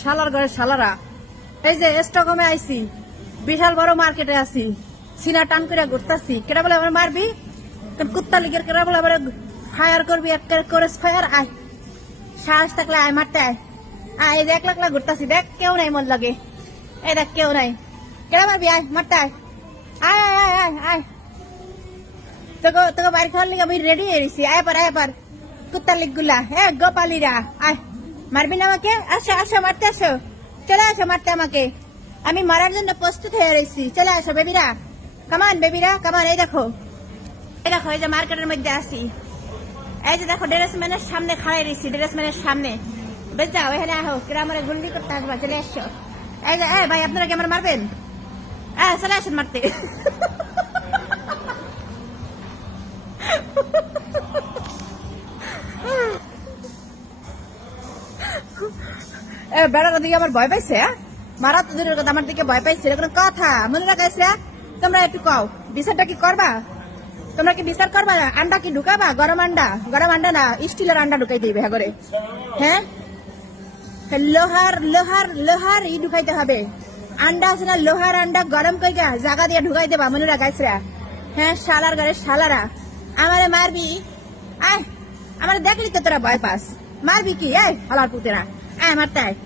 শালার ঘরে শালারা, এই যে স্টকহোমে আইছি, বিশাল বড় মার্কেটে আছি, সিনা টান করে ঘুরতাছি। কেটা বলে আমার মারবি, কুত্তা লিগের কেটা বলে আবার ফায়ার করবি, করে ফায়ার। আয়, সাহস থাকলে আয়, মারতে আয়। এই যে 1 লাখ লাখ ঘুরতাছি, দেখ কেউ নাই মন লাগে, এই দেখ কেউ নাই। কেটা মারবি, আয় মারতে আয়, আয় আয় আয় আয়। তোকে বাড়ি খাওয়ার লিগে আমি রেডি হয়ে গেছি। আয় পার কুত্তা লিগ গুলা, গোপালীরা, আয় মারবি না আমাকে? আসো আসো, মারতে আসো, চলে আসো মারতে আমাকে। আমি মারার জন্য প্রস্তুত হয়ে রয়েছি, চলে আসো বেবিরা, কামান বেবিরা কামান। এই দেখো এই যে মার্কেটের মধ্যে আসি, এই যে দেখো ড্রেসম্যানের সামনে খাড়াই রয়েছি, ড্রেসম্যানের সামনে। বেশ যাও, এখানে আহো, কেরা আমার গুল্লি করতে আসবা, চলে আসো। এই যে ভাই, আপনারা কি আমার মারবেন? চলে আসেন মারতে। বেড়ার দিকে আমার ভয় পাইছে, মারা তো দূরের কথা, আমার দিকে ভয় পাইছে, কোনো কথা মনে রাখাইছে? তোমরা একটু কও, বিচারটা কি করবা? তোমরা কি বিচার করবা? আন্ডা কি ঢুকাবা? গরম আন্ডা না, স্টিলের আন্ডা ঢুকাই দিবে ঘরে। হ্যাঁ, লোহার ঢুকাইতে হবে। আন্ডা আছে না, লোহার আন্ডা গরম কইগা জায়গা দিয়ে ঢুকাই দেবা, মনে রাখাইছে? হ্যাঁ, শালার ঘরে শালারা, আমারে মারবি? আয়, আমার দেখলি তো তোরা ভয় পাস, মারবি কি? হালার পুতেরা, আয় মারতে আয়।